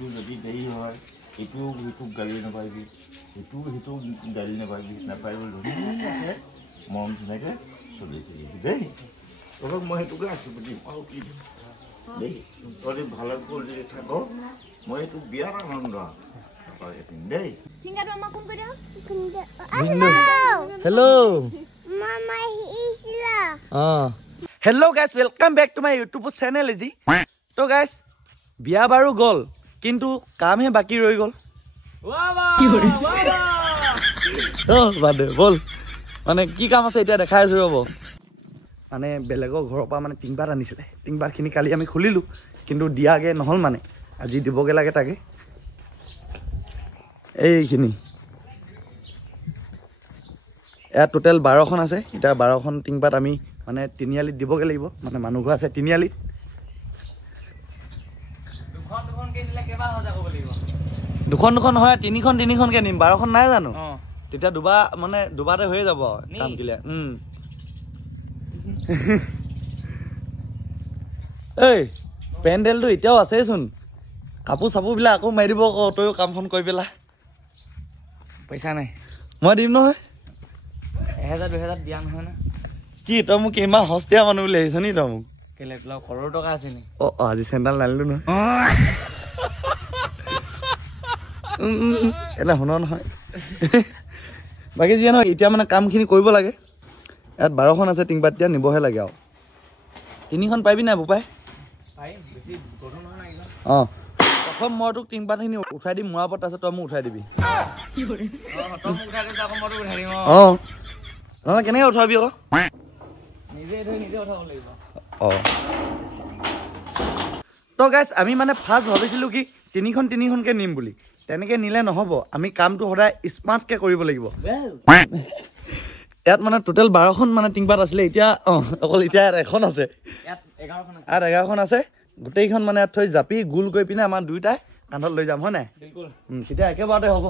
এইটো যদি দেৰি হয় এইটো সেইটো গালি নাপাবি এইটো সেইটো গালি নাপাবি নাপাৰিব ধুনীয়াকৈ মৰম ধুনীয়াকৈ চলিছে দেই তহঁতক মই সেইটোকে আছোঁ দিম আৰু কি দিম দেই তহঁতি ভালে কৰি থাক মই এইটো বিয়াৰ আনন্দ দেই hello' hello' guys welcome back to my YouTube channel ইজি তো গাইজ বিয়া বাৰু গ'ল কিন্তু কামহে বাকী ৰৈ গ'ল বল মানে কি কাম আছে এতিয়া দেখাই আছো ৰ'ব মানে বেলেগৰ ঘৰৰ পৰা মানে টিংপাত আনিছিলে টিংপাতখিনি কালি আমি খুলিলোঁ কিন্তু দিয়াগে নহ'ল মানে আজি দিবগে লাগে তাকে এইখিনি ইয়াত টোটেল 12খন আছে এতিয়া 12খন টিংপাত আমি মানে তিনিআলিত দিবগে লাগিব মানে মানুহ ঘৰ আছে তিনিআলিত দুখন নহয় তিনিখনকে নিম 12খন নাই জানো তেতিয়া দুবাৰতে হৈ যাব কাম কিলে এই পেণ্ডেলটো এতিয়াও আছেচোন কাপোৰ চাপোৰবিলাক আকৌ মাৰি দিব আকৌ তইও কামখন কৰি পেলা পইচা নাই মই দিম নহয় 1000-2000 দিয়া নহয় না কি তই মোক ইমান হস্তীয়া মানুহ বুলি আহিছ নি তই মোক কেলে কৰোৰ টকা আছে নি আজি চেণ্ডেল নানিলো নহয় এটা শুন নহয় বাকী যিয়ে নহয় এতিয়া মানে কামখিনি কৰিব লাগে ইয়াত 12খন আছে টিংপাত এতিয়া নিবহে লাগে আৰু 3খন পাৰিবি নাই বোপাই অঁ প্ৰথম মই তোক টিংপাতখিনি উঠাই দিম মোৰ ওপৰত তাৰপিছত তই মোক উঠাই দিবি অঁ নহয় কেনেকৈ উঠাবি আকৌ অঁ তো গাইজ আমি মানে ফাৰ্ষ্ট ভাবিছিলোঁ কি তিনিখনকৈ নিম বুলি তেনেকৈ নিলে নহ'ব আমি কামটো সদায় স্মাৰ্টকৈ কৰিব লাগিব ইয়াত মানে টোটেল 12খন মানে টিংপাত আছিলে এতিয়া অকল এতিয়া ইয়াত এখন আছে ইয়াত 11খন আছে গোটেইখন মানে ইয়াত থৈ জাপি গোল কৰি পিনে আমাৰ দুয়োটাই কান্ধত লৈ যাম হয় নাই তেতিয়া একেবাৰতে হ'ব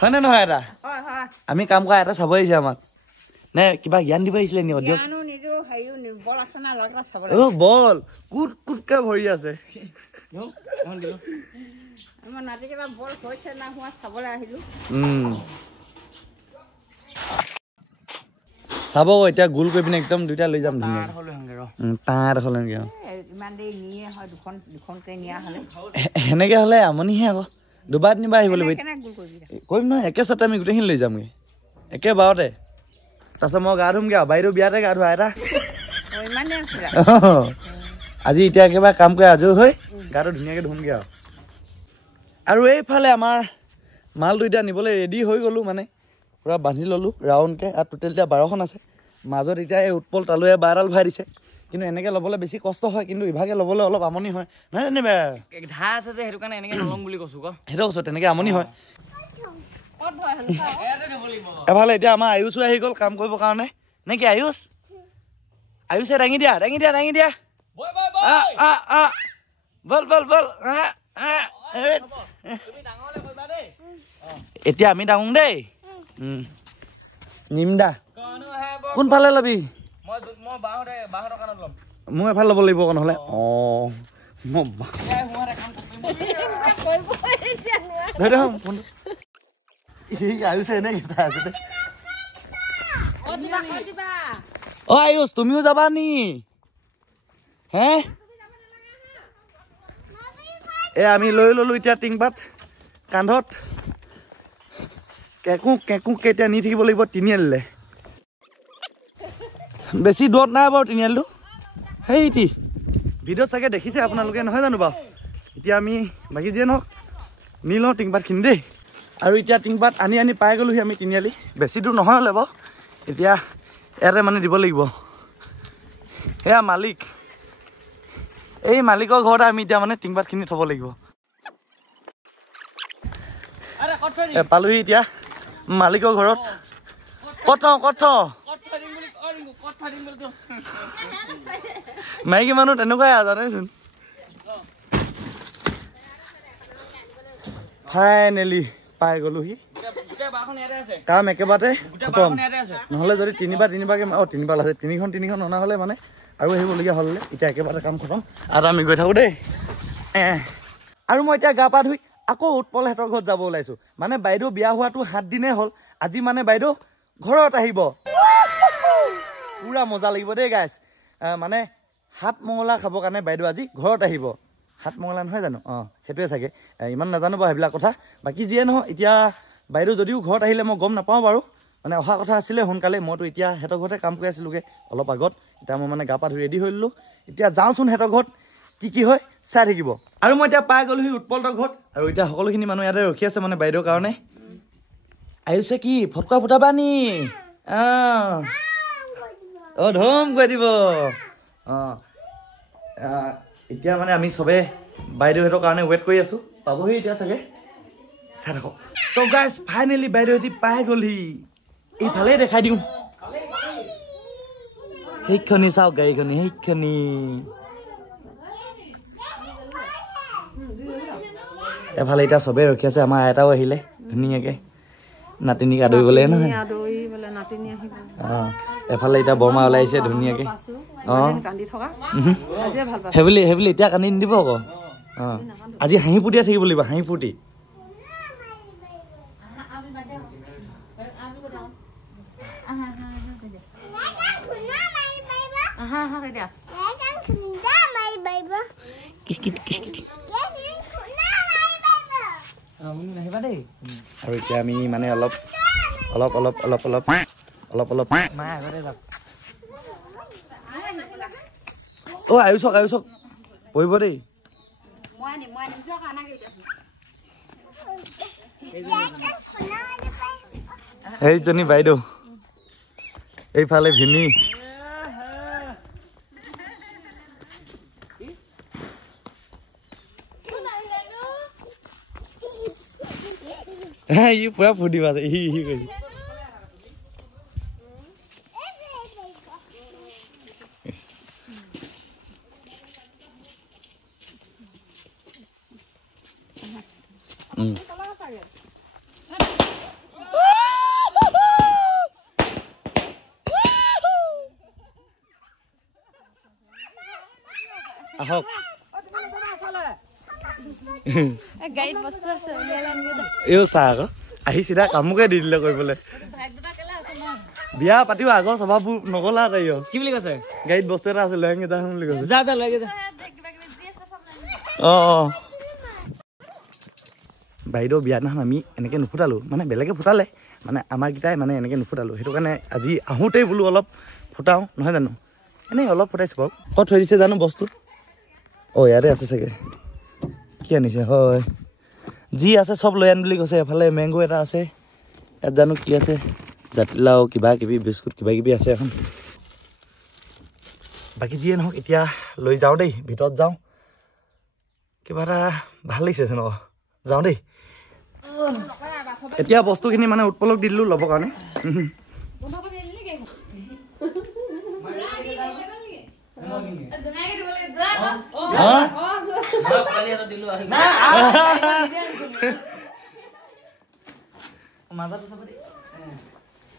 হয়নে নহয় এটা আমি কাম কৰা এটা চাব আহিছে আমাক নে কিবা জ্ঞান দিব আহিছিলে নি দিয়ক বল কুটকে ভৰি আছে চাব এতিয়া গোল কৰি পিনে একদম দুইটা লৈ যাম সেনেকে হলে আমনিহে আকৌ দুবাৰ তিনিবাৰ আহিব লাগিব কৰিম নহয় একে চাতে আমি গোটেইখিনি লৈ যামগে একেবাৰতে তাৰপিছত মই গা ধুমগে আৰু বাইদেউ বিয়াতে গা ধোৱা এটা আজি এতিয়া একেবাৰে কাম কৰি আজৰি হৈ গাটো ধুনীয়াকৈ ধুমগে আৰু এইফালে আমাৰ মালটো এতিয়া নিবলৈ ৰেডি হৈ গ'লোঁ মানে পূৰা বান্ধি ল'লোঁ ৰাউণ্ডকৈ আৰু টোটেল এতিয়া 12খন আছে মাজত এতিয়া এই উৎপল তালুৱে 12ডাল ভৰাই দিছে কিন্তু এনেকৈ ল'বলৈ বেছি কষ্ট হয় কিন্তু ইভাগে ল'বলৈ অলপ আমনি হয় নহয় জানিবা ঘাঁহ আছে যে সেইটো কাৰণে এনেকৈ নল'ম বুলি কৈছোঁ সেইটো কৈছোঁ তেনেকৈ আমনি হয় এফালে এতিয়া আমাৰ আয়ুষো আহি গ'ল কাম কৰিবৰ কাৰণে নে কি আয়ুষে দাঙি দিয়া বল এতিয়া আমি ডাঙৰ দেই নিম দা কোনফালে ল'বি মই এফালে ল'ব লাগিব নহ'লে আয়ুষে এনেকৈ আছে আয়ুষ তুমিও যাবা নি হে আমি লৈ ল'লোঁ এতিয়া টিংপাত কান্ধত কেকু কেতিয়া নি থাকিব লাগিব তিনিআলিলে বেছি দূৰত নাই বাৰু তিনিআলিটো সেইটি ভিডিঅ'ত চাগে দেখিছে আপোনালোকে নহয় জানো বাৰু এতিয়া আমি বাকী যিয়ে নহওক নি লওঁ টিংপাতখিনি দেই আৰু এতিয়া টিংপাত আনি পাই গ'লোহি আমি তিনিআলি বেছি দূৰ নহয় হ'লে বাৰু এতিয়া ইয়াতে মানে দিব লাগিব সেয়া মালিক এই মালিকৰ ঘৰতে আমি এতিয়া মানে টিংপাতখিনি থ'ব লাগিব পালোহি এতিয়া মালিকৰ ঘৰত ক'ত মাইকী মানুহ তেনেকুৱাই জানেচোন ফাইনেলি পাই গ'লোহি কাম একেবাৰতে খতম নহ'লে যদি তিনিবাৰকৈ তিনিবাৰ আছে তিনিখন অনা হ'লে মানে আৰু আহিবলগীয়া হ'লে এতিয়া একেবাৰতে কাম খতম আৰু আমি গৈ থাকোঁ দেই আৰু মই এতিয়া গা পা ধুই আকৌ উৎপলহেঁতৰ ঘৰত যাব ওলাইছোঁ মানে বাইদেউ বিয়া হোৱাটো 7 দিনেই হ'ল আজি মানে বাইদেউ ঘৰত আহিব পুৰা মজা লাগিব দেই গাইছ মানে 7 মঙলা খাবৰ কাৰণে বাইদেউ আজি ঘৰত আহিব 7 মঙলা নহয় জানো সেইটোৱে চাগে ইমান নাজানো বাৰু সেইবিলাক কথা বাকী যিয়ে নহয় এতিয়া বাইদেউ যদিও ঘৰত আহিলে মই গম নাপাওঁ বাৰু মানে অহা কথা আছিলে সোনকালে মইতো এতিয়া সিহঁতৰ ঘৰতে কাম কৰি আছিলোঁগৈ অলপ আগত এতিয়া মই মানে গা পা ধুই ৰেডি হৈ ল'লোঁ এতিয়া যাওঁচোন সিহঁতৰ ঘৰত কি হয় চাই থাকিব আৰু মই এতিয়া পাই গ'লোহি উৎপলহঁতৰ ঘৰত আৰু এতিয়া সকলোখিনি মানুহ ইয়াতে ৰখি আছে মানে বাইদেউৰ কাৰণে আহিছে কি ফটকা ফুটাবা নি ধুম কৈ দিব এতিয়া মানে আমি চবে বাইদেউহঁতৰ কাৰণে ৱেইট কৰি আছোঁ পাবহি এতিয়া চাগে চাই থাকক তো গাইজ ফাইনেলি বাইদেউহঁতি পাই গ'লহি এইফালে দেখাই দিওঁ সেইখনি চাওক গাড়ীখনি সেইখনি এফালে এতিয়া চবেই ৰখি আছে আমাৰ আইতাও আহিলে ধুনীয়াকৈ নাতিনীক আদৰিবলৈ নহয় এফালে এতিয়া বৰমা ওলাই আহিছে ধুনীয়াকৈ সেইবুলি এতিয়া কান্দি নিদিব আকৌ আজি হাঁহি ফূৰ্তিয়ে থাকিব লাগিব হাঁহি ফূৰ্তি আৰু এতিয়া আমি মানে অলপ আয়ুষক পৰিব দেই সেইজনী বাইদেউ এইফালে ভিনি ই পুৰা ফুৰ্তি পাইছে সি কৈছে আহক এই চাহ আকৌ আহি চিধা কামকে দি দিলে কৰিবলৈ বিয়া পাতিব আগৰ স্বভাৱবোৰ নগলা তাই কি বুলি কৈছে গাড়ীত বস্তু এটা আছে লৈ যা বুলি কৈছে বাইদেউ বিয়াদিনাখন আমি এনেকে নুফুটালোঁ মানে বেলেগে ফুটালে মানে আমাৰ কেইটাই মানে এনেকে নুফুটালোঁ সেইটো কাৰণে আজি আহোঁতেই বোলো অলপ ফুটাওঁ নহয় জানো এনেই অলপ ফুটাইছোঁ বাৰু ক'ত থৈ দিছে জানো বস্তু ইয়াতে আছে চাগে কি আনিছে হয় যি আছে চব লৈ আন বুলি কৈছে এফালে মেংগো এটা আছে ইয়াত জানো কি আছে জাতিলাও কিবা কিবি বিস্কুট কিবা কিবি আছে এখন বাকী যিয়ে নহওক এতিয়া লৈ যাওঁ দেই ভিতৰত যাওঁ কিবা এটা ভাল লাগিছেচোন আকৌ যাওঁ দেই এতিয়া বস্তুখিনি মানে উৎপলক দি দিলোঁ ল'বৰ কাৰণে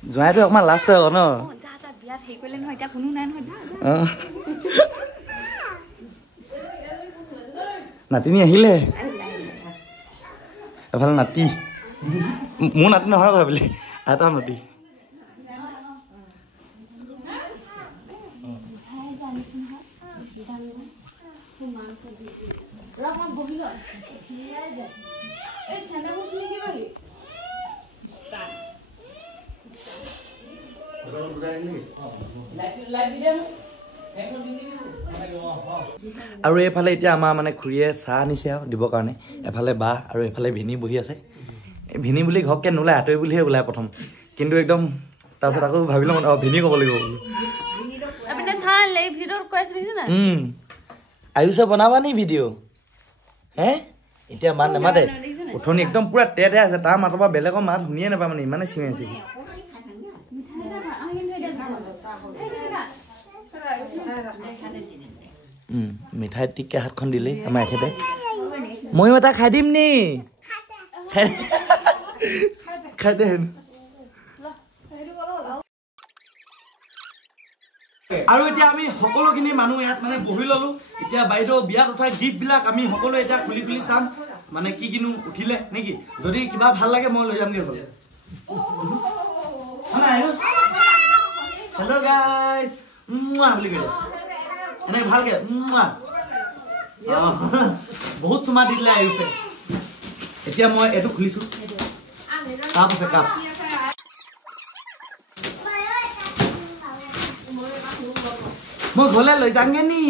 জোঁৱাইটো অকণমান লাজ কৰে আকৌ ন নাতিনী আহিলে এফালে নাতি মোৰ নাতি নহয় ভাবিলি এটা নাতি আৰু এইফালে এতিয়া আমাৰ মানে খুৰীয়ে চাহ আনিছে আৰু দিবৰ কাৰণে এফালে বা আৰু এফালে ভিনি বহি আছে ভিনি বুলি ঘৰকে নোলায় আঁতৰি বুলিহে ওলায় প্ৰথম কিন্তু একদম তাৰপিছত আকৌ ভাবিলোঁ ভিনি ক'ব লাগিব আয়ুষে বনাবা নি ভিডিঅ' হে এতিয়া মাত নেমাতে উঠনি একদম পুৰা টেটে আছে তাৰ মাতৰ পৰা বেলেগৰ মাত শুনিয়ে নাপায় মানে ইমানে চিঞৰি আছে মিঠাই টিককে হাতখন দিলেই আমাৰ এখেতে ময়ো এটা খাই দিম নি খাই দে আৰু এতিয়া আমি সকলোখিনি মানুহ ইয়াত মানে বহি ললো এতিয়া বাইদেউ বিয়াত উঠা গিফ্টবিলাক আমি সকলো এতিয়া খুলি খুলি চাম মানে কি কিনো উঠিলে নেকি যদি কিবা ভাল লাগে মই লৈ যামগে ঘৰলৈ হেল্ল' গাইজ বুলি কৈছে এনেকে ভালকে বহুত চুমা দি দিলে আহিছে এতিয়া মই এইটো খুলিছো কাপ আছে কাপ মই ঘৰলৈ লৈ যামগে নি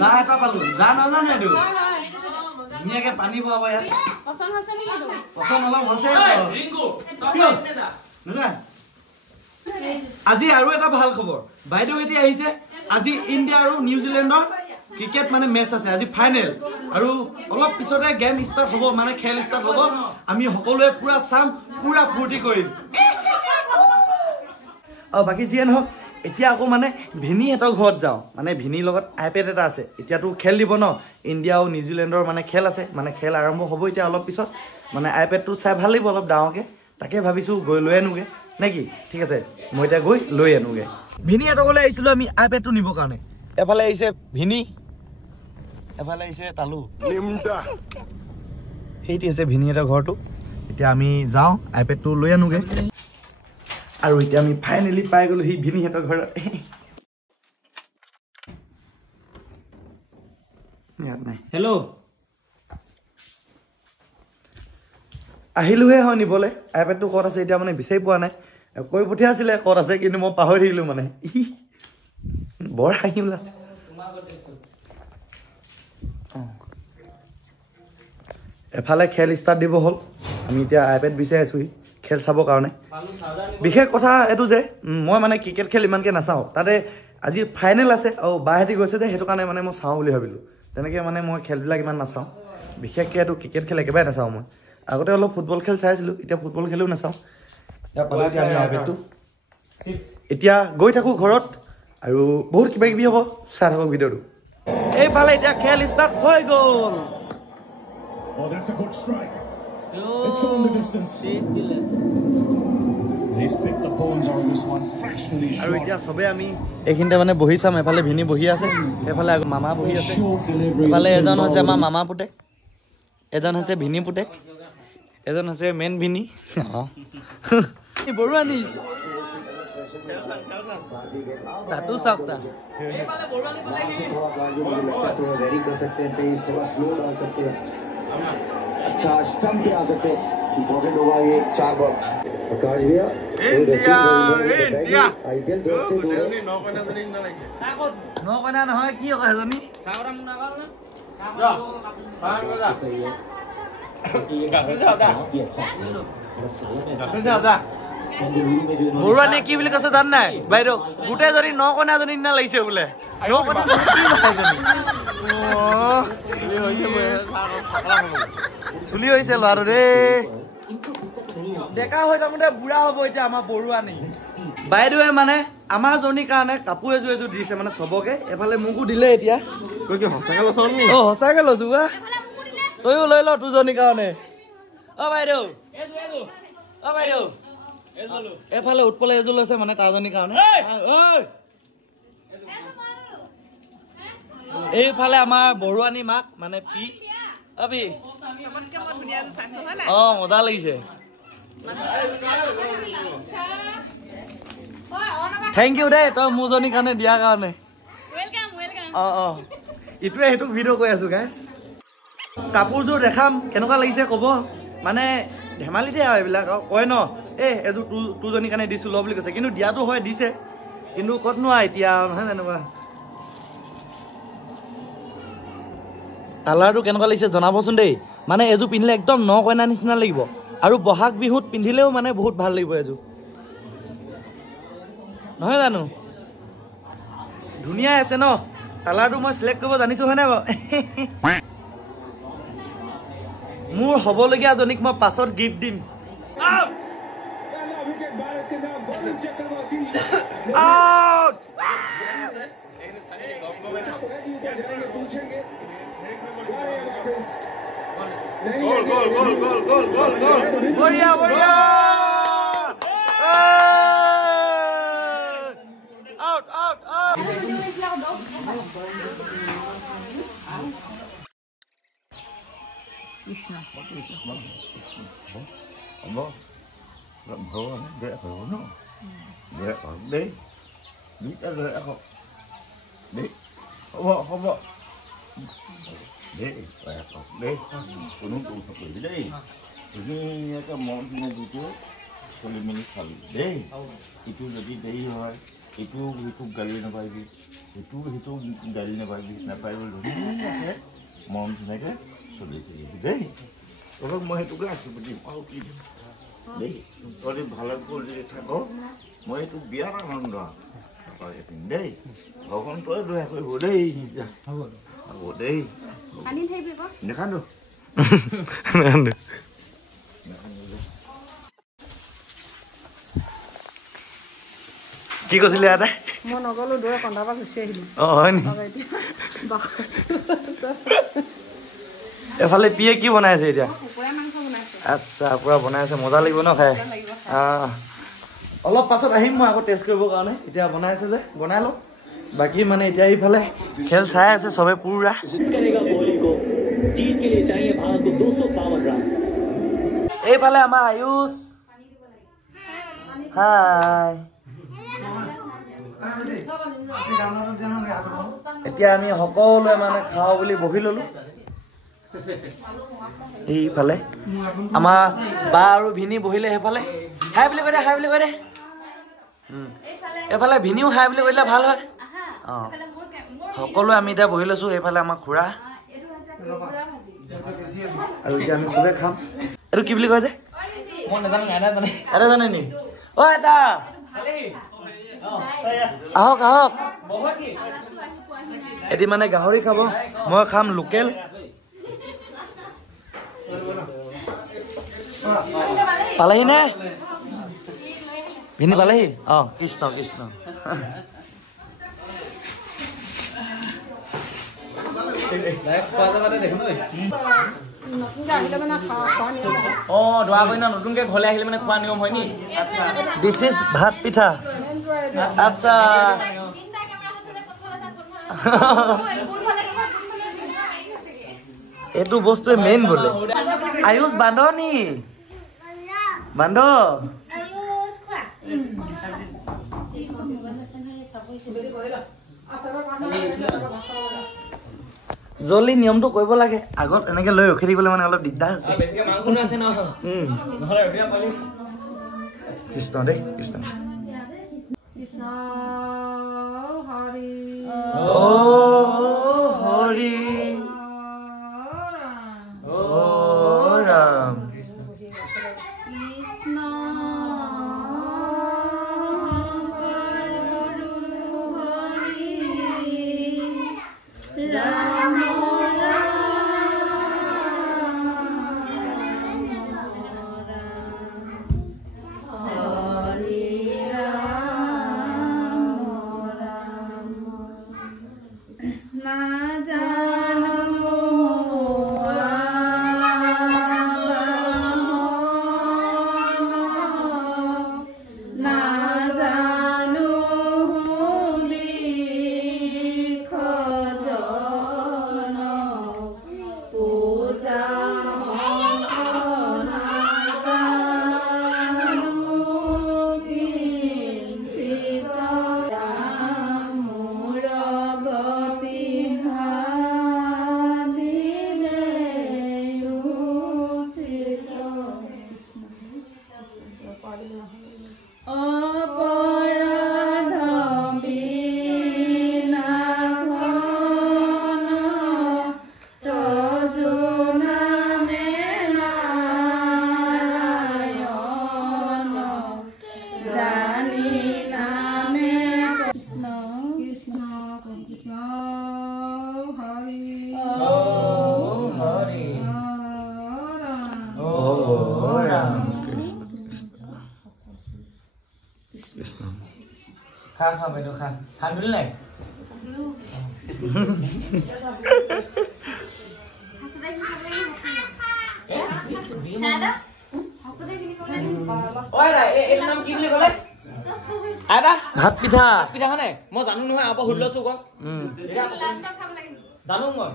যা এটা পালো যা নাজানো এইটো ধুনীয়াকে পানী পাব ইয়াত পচন্দ অলপ হৈছে আজি আৰু এটা ভাল খবৰ বাইদেউ এতিয়া আহিছে আজি ইণ্ডিয়া আৰু নিউজিলেণ্ডৰ ক্ৰিকেট মানে মেচ আছে আজি ফাইনেল আৰু অলপ পিছতে গেম ষ্টাৰ্ট হ'ব মানে খেল ষ্টাৰ্ট হ'ব আমি সকলোৱে পুৰা চাম পুৰা ফূৰ্তি কৰিম আৰু বাকী যিয়ে নহওক এতিয়া আকৌ মানে ভিনীহঁতৰ ঘৰত যাওঁ মানে ভিনীৰ লগত আইপেড এটা আছে এতিয়াতো খেল দিব ন ইণ্ডিয়া আৰু নিউজিলেণ্ডৰ মানে খেল আছে মানে খেল আৰম্ভ হ'ব এতিয়া অলপ পিছত মানে আইপেডটো চাই ভাল লাগিব অলপ ডাঙৰকৈ তাকে ভাবিছোঁ গৈ লৈ আনোগৈ নেকি ঠিক আছে মই এতিয়া গৈ লৈ আনোগৈ ভিনীহঁতৰ ঘৰলৈ আহিছিলোঁ আমি আইপেডটো নিবৰ কাৰণে এফালে আহিছে ভিনী এফালে আহিছে তালু সেইটি আছে ভিনীহঁতৰ ঘৰটো এতিয়া আমি যাওঁ আইপেডটো লৈ আনোগৈ আৰু এতিয়া আমি ফাইনেলি পাই গ'লো সেই ভিনীহঁতৰ ঘৰত হেল্ল' আহিলোহে হয় নিবলৈ আইপেডটো ক'ত আছে এতিয়া মানে বিচাৰি পোৱা নাই কৈ পঠিয়াইছিলে ক'ত আছে কিন্তু মই পাহৰি থাকিলোঁ মানে বৰ হাঁহি ওলাইছে এফালে খেল ষ্টাৰ্ট দিব হ'ল আমি এতিয়া আইপেড বিচাৰি আছোঁহি খেল চাবৰ কাৰণে বিশেষ কথা এইটো যে মই মানে ক্ৰিকেট খেল ইমানকৈ নাচাওঁ তাতে আজি ফাইনেল আছে আৰু বাহেঁতি গৈছে যে সেইটো কাৰণে মানে মই চাওঁ বুলি ভাবিলোঁ তেনেকৈ মানে মই খেলবিলাক ইমান নাচাওঁ বিশেষকৈ এইটো ক্ৰিকেট খেল একেবাৰে নাচাওঁ মই আগতে অলপ ফুটবল খেল চাইছিলোঁ এতিয়া ফুটবল খেলো নাচাওঁ এতিয়া আমি আইপেডটো এতিয়া গৈ থাকোঁ ঘৰত আৰু বহুত কিবা কিবি হ'ব চাই থাকক ভিডিঅ'টো এইফালে এতিয়া খেল ষ্টাৰ্ট হৈ গ'ল Oh, that's a good strike. It's gone the distance. He's picked the bones out of this one. Fractionally short. আৰু এতিয়া সবে আমি এইখিনিতে মানে বহি চাম এফালে ভিনী বহি আছে এফালে মামা বহি আছে এফালে এজন হৈছে আমাৰ মামা পুতেক এজন হৈছে ভিনী পুতেক এজন হৈছে মেইন ভিনী বৰুৱানী তাতো চাওক তা अच्छा स्टंप पे आ सकते इंपॉर्टेंट होगा ये 4 बॉल प्रकाश भैया इंडिया आईपीएल दोस्ती इंडिया नौ कना নহয় কি হয় এজনী বৰুৱানে কি বুলি কৈছে জান নাই বাইদেউ গোটেই জনী 9 কনা জনী নিচিনা লাগিছে বোলে 9 কনা চুলি হৈছে ল'ৰাটো দেই ডেকা হৈ থাকোঁতে বুঢ়া হ'ব এতিয়া আমাৰ বৰুৱানী বাইদেৱে মানে আমাৰ জনীৰ কাৰণে কাপোৰ এযোৰ দিছে মানে চবকে এফালে মোকো দিলে এতিয়া সঁচাকে লৈছ নি অ সঁচাকে লৈছো তইও লৈ ল তোৰজনীৰ কাৰণে অ বাইদেউ এফালে উৎপলে এযোৰ লৈছে মানে তাৰজনীৰ কাৰণে এইফালে আমাৰ বৰুৱানী মাক মানে পি অবি অ মজা লাগিছে থেংক ইউ দেই তই মোৰজনীৰ কাৰণে দিয়াৰ কাৰণে অ ইটোৱে সেইটোক ভিডিঅ' কৈ আছো গাইজ কাপোৰযোৰ দেখাম কেনেকুৱা লাগিছে ক'ব মানে ধেমালিতে আৰু এইবিলাক আৰু কয় ন এযোৰ তোৰজনীৰ কাৰণে দিছোঁ ল বুলি কৈছে কিন্তু দিয়াটো হয় দিছে কিন্তু ক'তনো এতিয়া নহয় তেনেকুৱা কালাৰটো কেনেকুৱা লাগিছে জনাবচোন দেই মানে এযোৰ পিন্ধিলে একদম 9 কইনা নিচিনা লাগিব আৰু বহাগ বিহুত পিন্ধিলেও মানে বহুত ভাল লাগিব এযোৰ নহয় জানো ধুনীয়া আছে ন কালাৰটো মই সিলেক্ট কৰিব জানিছোঁ হয়নে বাৰু মোৰ হ'বলগীয়া জনীক মই পাছত গিফ্ট দিম বঢ়িয়া বঢ়িয়া আউট আউট আউট কৃষ্ণ হ'ব ভগৱান দয়া কৰিব ন দয়া কৰক দেই দুইটা দয়া কৰক দেই হ'ব হ'ব দেই দয়া কৰক দেই কোনো দুখ নকৰিবি দেই ধুনীয়াকৈ মন ধুনীয়া দুটো চলি মেলি খালি দেই ইটো যদি দেৰি হয় ইটো সিটোক গালি নাপাৰিবি ইটো সিটোক গালি নাপাৰিবি ধুনীয়াকৈ মন ধুনীয়াকৈ চলি থাকিবি দেই তহঁতক মই সেইটোকে আছোঁ দিম আৰু কি দিম দেই তহঁতি ভালে কৰি থাক মই এইটো বিয়াত আনন্দ এদিন দেই ভগৱান তই দয়া কৰিব দেই হ'ব দেই নেখানো কি কৈছিলি ইয়াতে মই নগলো দূৰে কন্ধাৰ পৰা গুচি আহিলো অঁ হয় নি এফালে পিয়ে কি বনাই আছে এতিয়া আচ্ছা পুৰা বনাই আছে মজা লাগিব ন খাই অলপ পাছত আহিম মই আকৌ টেষ্ট কৰিবৰ কাৰণে এতিয়া বনাই আছে যে বনাই লওঁ বাকী মানে এতিয়া এইফালে খেল চাই আছে চবে পুৰা এইফালে আমাৰ আয়ুষ হাই এতিয়া আমি সকলোৱে মানে খাওঁ বুলি বহি ললো এইফালে আমাৰ বা আৰু ভিনি বহিলে সেইফালে হাই বুলি কৈ দে হাই বুলি কৈ দে এইফালে ভিনিও হাই বুলি কৈ দিলে ভাল হয় অঁ সকলোৱে আমি এতিয়া বহি লৈছোঁ এইফালে আমাৰ খুৰা আৰু এতিয়া আমি চবে খাম এইটো কি বুলি কয় যে এটা জানে নি অ এটা আহক আহক এটি মানে গাহৰি খাব মই খাম লোকেল পালেহি নে ভিনি পালেহি অঁ কৃষ্ণ কৃষ্ণ দোৱা কৰি নতুনকে ঘৰলৈ আহিলে মানে খোৱা নিয়ম হয় নি দিছ ইজ ভাত পিঠা আচ্ছা এইটো বস্তুৱে মেইন বোলে আয়ুষ বান্ধ নি বান্ধ জলদি নিয়মটো কৰিব লাগে আগত এনেকে লৈ ৰখি থাকিবলৈ মানে অলপ দিগদাৰ হৈছে কৃষ্ণ দেই কৃষ্ণ কৃষ্ণ হৰি হৰি ৰাম কৃষ্ণ খা খা বাইদেউ খা খান্দিলি নাই ভাত পিঠা মই জানো নহয় আকৌ হুল্লছো ক জানো মই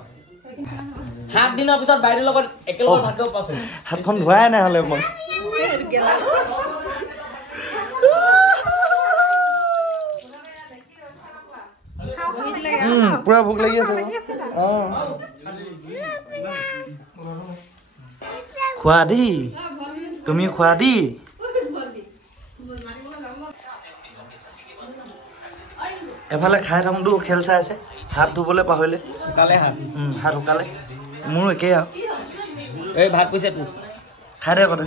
7 দিনৰ পিছত বাইদেউৰ লগত একেলগে ভাত খাব পাইছো হাতখন ধোৱাই নাই হলে মই পুৰা ভোক লাগি আছে খোৱা দি তুমি খোৱা দি এফালে খাই থাকোঁতো খেল চাই আছে হাত ধুবলৈ পাহৰিলে হাত শুকালে মোৰো একেই আৰু এই ভাত কৈছে তোক খাই দে কতে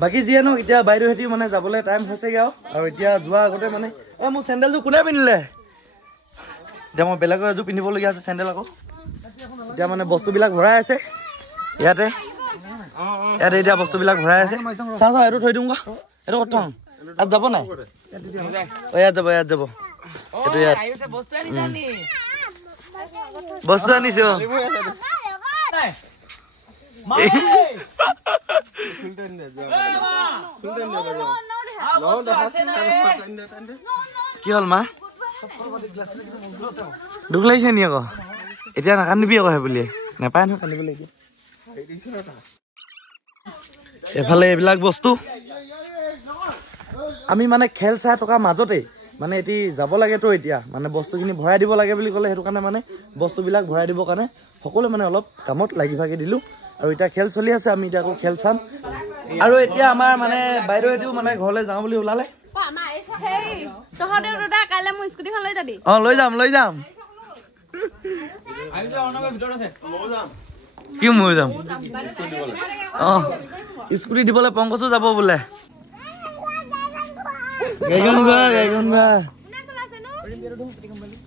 বাকী যিয়ে নহওক এতিয়া বাইদেউহেঁতি মানে যাবলৈ টাইম হৈছেগৈ আৰু এতিয়া যোৱাৰ আগতে মানে মোৰ চেণ্ডেলযোৰ কোনে পিন্ধিলে এতিয়া মই বেলেগৰ এযোৰ পিন্ধিবলগীয়া আছে চেণ্ডেল আকৌ এতিয়া মানে বস্তুবিলাক ভৰাই আছে ইয়াতে এতিয়া বস্তুবিলাক ভৰাই আছে চাওঁ এইটো থৈ দিওঁ এইটো ক'ত থওঁ ইয়াত যাব নাই ইয়াত যাব এইটো ইয়াত বস্তু আনিছো কি হ'ল মা দুখ লাগিছে নি আকৌ এতিয়া নাকান্দিবি আকৌ সেই বুলিয়ে নাপায় নহয় কান্দিবলৈ এতিয়া এফালে এইবিলাক বস্তু আমি মানে খেল চাই থকা মাজতে মানে এতিয়া যাব লাগেতো এতিয়া মানে বস্তুখিনি ভৰাই দিব লাগে বুলি ক'লে সেইটো কাৰণে মানে বস্তুবিলাক ভৰাই দিবৰ কাৰণে সকলোৱে মানে অলপ কামত লাগি ভাগি দিলোঁ আৰু এতিয়া খেল চলি আছে আমি এতিয়া আকৌ খেল চাম আৰু এতিয়া আমাৰ মানে বাইদেউহেঁতিও মানে ঘৰলৈ যাওঁ বুলি ওলালে লৈ যাম কি মই যাম স্কুটি দিবলৈ পংকজো যাব বোলে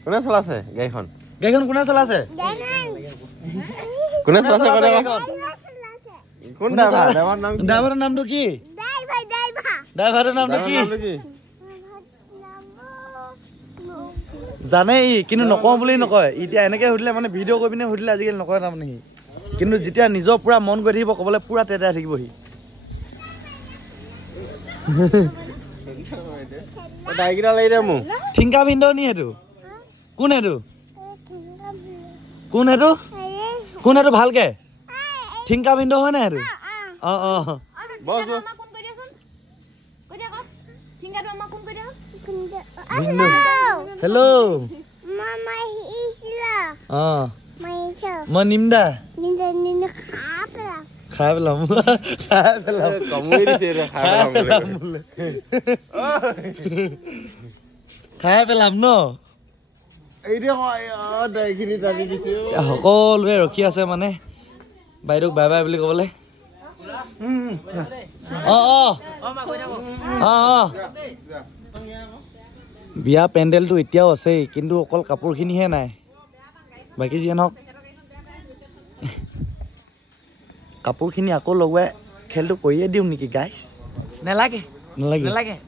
কোনে চলাইছে গাড়ীখন কোনে চলাইছে ড্ৰাইভাৰৰ নামটো কি ড্ৰাইভাৰৰ নামটো কি জানে ই কিন্তু নকওঁ বুলি নকয় এতিয়া এনেকে সুধিলে মানে ভিডিঅ' কৰি পিনে সুধিলে আজিকালি নকয় তাৰমানে সি কিন্তু যেতিয়া নিজৰ পুৰা মন গৈ থাকিব ক'বলৈ পুৰা তেতাই থাকিব সি ঠিংকা ভিন্দ নি সেইটো কোন সেইটো ভালকে ঠিংকা ভিন্দ হয় নাই সেইটো হেল্ল' মই নিম দা খাই পেলাম ন সকলোৱে ৰখি আছে মানে বাইদেউক বাই বাই বুলি ক'বলৈ বিয়া পেণ্ডেলটো এতিয়াও আছেই কিন্তু অকল কাপোৰখিনিহে নাই বাকী যিয়ে নহওক কাপোৰখিনি আকৌ লগোৱাই খেলটো কৰিয়ে দিওঁ নেকি গাইছ নালাগে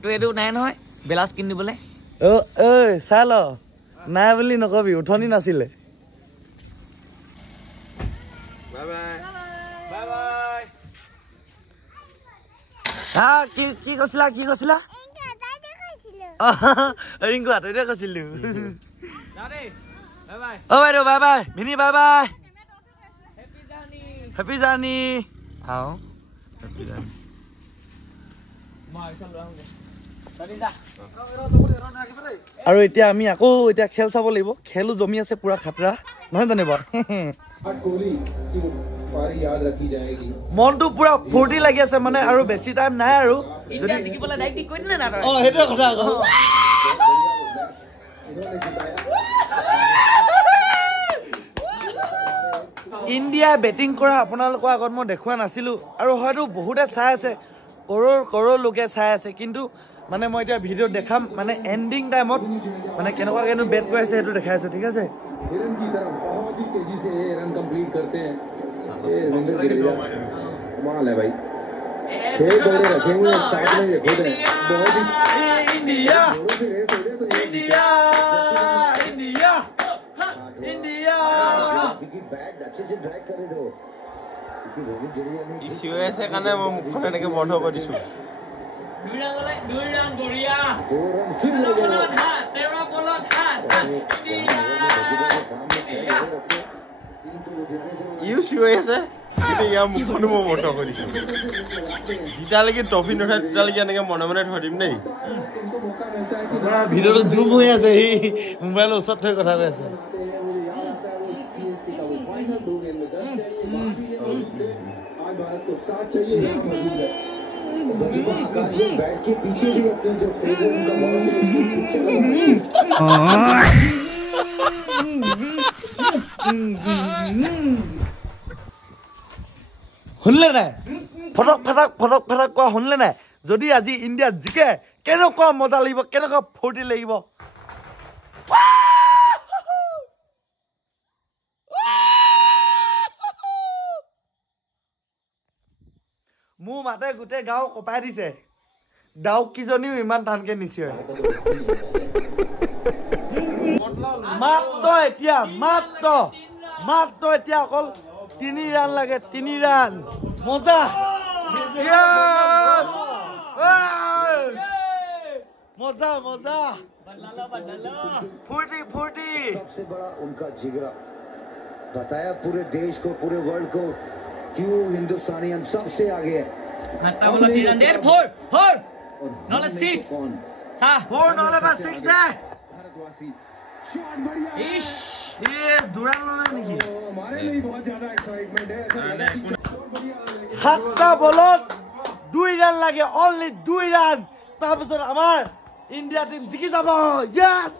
তোৰ এইটো নাই নহয় ব্লাউজ কিনি দিবলৈ চাই ল নাই বুলি নকবি উঠনি নাছিলে কি কৈছিলা ৰিংকু হাততে কৈছিলো বাইদেউ বাই বাই ভিনি বাই বাই হেপী জাৰ্ণি আৰু এতিয়া আমি আকৌ এতিয়া খেল চাব লাগিব খেলো জমি আছে পুৰা খাতৰা নহয় জানে বাৰু মনটো পুৰা ফূৰ্তি লাগি আছে মানে আৰু বেছি টাইম নাই আৰু সেইটোৱে কথা আকৌ ইণ্ডিয়াই বেটিং কৰা আপোনালোকৰ আগত মই দেখুওৱা নাছিলো আৰু হয়তো বহুতে চাই আছে কৰোৰ লোকে চাই আছে কিন্তু মানে মই এতিয়া ভিডিঅ' দেখাম মানে এণ্ডিং টাইমত মানে কেনেকুৱাকেনো বেট কৰি আছে সেইটো দেখাই আছো ঠিক আছে চিঞৰি আছে কাৰণে মই মুখখন এনেকে বন্ধ কৰি দিছো 2 ৰান বঢ়িয়া 13 বলত হাত ইউ চিঞৰি আছে কিন্তু ইয়াৰ মুখখনো মই বন্ধ কৰি দিছো যেতিয়ালৈকে ট্ৰফি নথয় তেতিয়ালৈকে এনেকে মনে মনে থৈ দিম দেই ভিডিঅ'টো জুম হৈ আছে সি মোবাইলৰ ওচৰত থৈ কথা কৈ আছে बैट के पीछे भी अपने जो फेवरेट उनका बॉल শুনিলে নাই ফটক ফটক কোৱা শুনিলে নাই যদি আজি ইণ্ডিয়া জিকে কেনেকুৱা মজা লাগিব কেনেকুৱা ফূৰ্তি লাগিব মোৰ মাতে গোটেই গাঁও কপাই দিছে ডাউক কিজনীও ইমান টানকে নিচিয় মাত্ৰ এতিয়া অকল 3 ৰান লাগে 3 ৰান মজা मजा मजा फूटी फूटी सबसे बड़ा उनका जिगरा बताया पूरे देश को पूरे वर्ल्ड को क्यों हिंदुस्तानी हम सबसे आगे है हट्टा बोला 3 रन देर 4 नॉट 6 सा 4 नॉट 6 दे भारतवासी शॉट बढ़िया इश ये दुरान ना नहीं हमारे लिए बहुत ज्यादा एक्साइटमेंट है ऐसा लग रहा है कि शॉट बढ़िया लेकिन हट्टा बॉलत 2 रन लगे ओनली 2 रन তাৰ পিছত আমাৰ इंडिया टीम জিকি যাব यस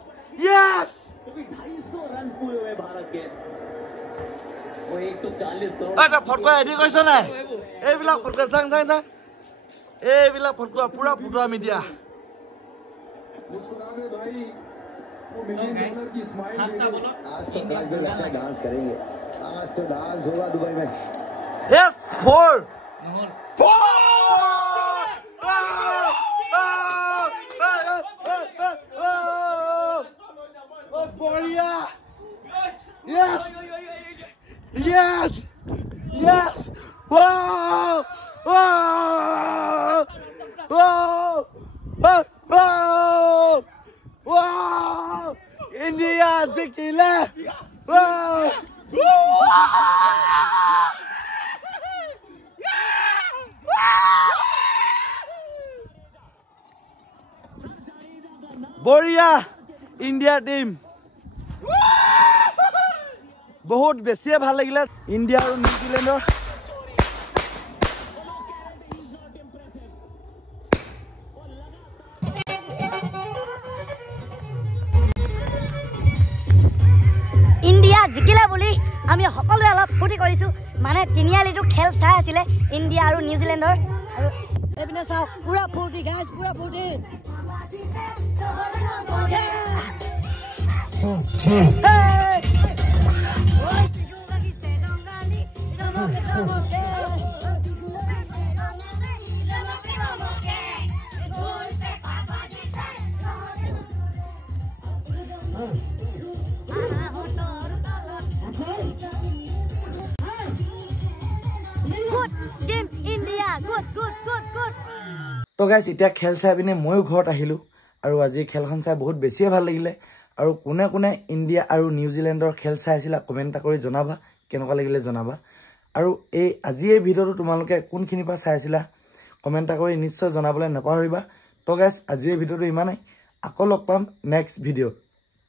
यस 250 रन पूरे हुए भारत के वो 140 करोड़ এটা ফটকা এডি কইছ না এইবিলাক ফটকা চাং চাং চাং এইবিলাক ফটকা পুরা ফুটো আমি দিয়া मुस्कुरा दे भाई वो मिलियन डॉलर की स्माइल हट्टा बोला आज तो आज में लगता है डांस करेंगे आज तो डांस होगा दुबई में यस 4 नहर Yes! Yes! Yes! Wow! Wow! Wow! Wow! Wow! India tequila! Wow! बढ़िया इंडिया टीम बहुत बेसिए ভাল লাগিলে ইন্ডিয়া আৰু নিউজিলেণ্ডৰ ইন্ডিয়া জিকিলে বুলি আমি সকলোৱে অলপ ফুটি কৰিছো মানে তিনিআলিটো খেল চাই আছিল ইন্ডিয়া আৰু নিউজিলেণ্ডৰ আৰু এপিনে চাওক পুৰা ফুটি গাইস পুৰা ফুটি তো গাইস এতিয়া খেল চাই পিনে ময়ো ঘৰত আহিলো আৰু আজি খেলখন চাই বহুত বেছিয়ে ভাল লাগিলে আৰু কোনে কোনে ইন্ডিয়া আৰু নিউজিলেণ্ডৰ খেল চাইছিলা কমেন্ট কৰি জনাবা কেনেকুৱা লাগিলে জনাবা আৰু আজি এই ভিডিওটো তোমালোকে কোনখিনিৰ পৰা চাইছিলা কমেন্ট কৰি নিশ্চয় জনাবলৈ নাপাহৰিবা তো গাইস আজি এই ভিডিওটো ইমানেই আকৌ লগ পাম নেক্সট ভিডিও